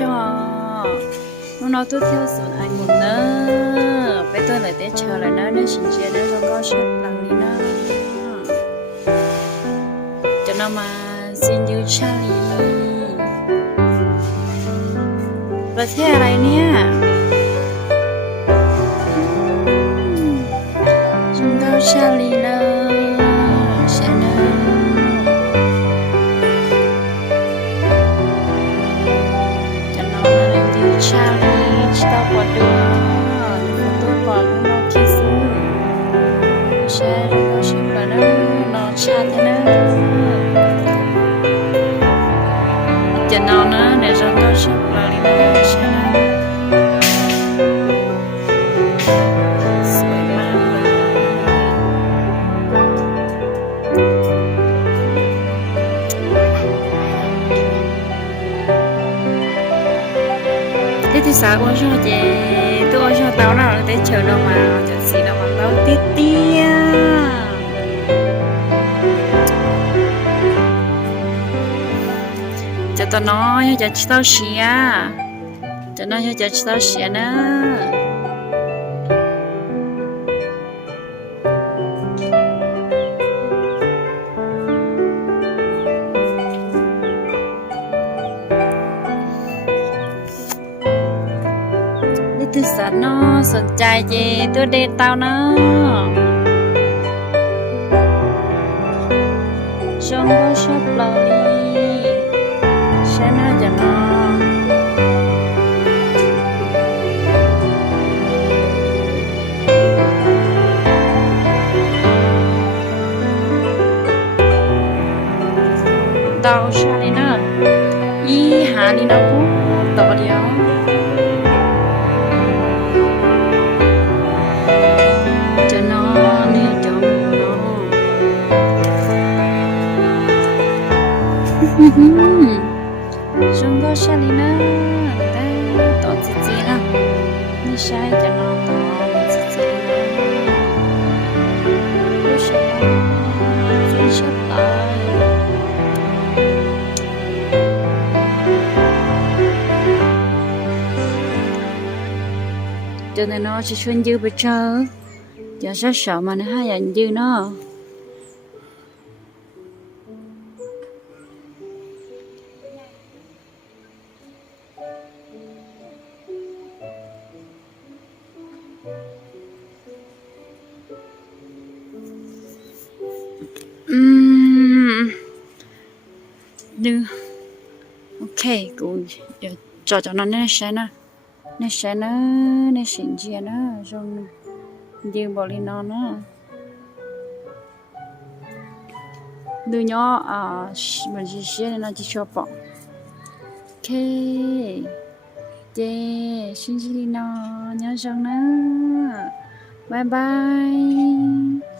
cho nó tôi theo sự anh một nữa bây tôi lại để chờ lại nó xin chia nó cho có sếp lần đi nó cho nó mà xin yêu Charlie và thếอะไรเนี่ยchúng ta Charlie nữa Charlie, kita berdua, untuk kalau mau kisu, share mana, no chat na, jangan na, ne jangan share lagi na, share. Thì sao con cho chị tôi cho tao nào để chờ đâu mà chờ gì đâu mà tao tiếc tia cho tao nói cho tao xia cho nó cho tao xia nữa tôi sợ nó sânใจgì tôi đi tao nó trong có shop lâu đi sẽ nói cho nó tao sao đi nữa ý hà đi đâu cũng tao đi á chúng có sao đi nữa ta tỏ gì nữa đi sai cho nó tỏ gì nữa cứ sao cứ sắp lại cho nên nó chỉ chuyên dư bây giờ giờ rất sợ mà nó hay là dư nó đưa ok cũng cho nó nên sẽ nó nên xin chia nó rồi dừng bỏ đi nó đưa nhỏ mình chỉ chia nó chỉ cho bỏ ok xin chia đi nó nhớ rằng nó bye bye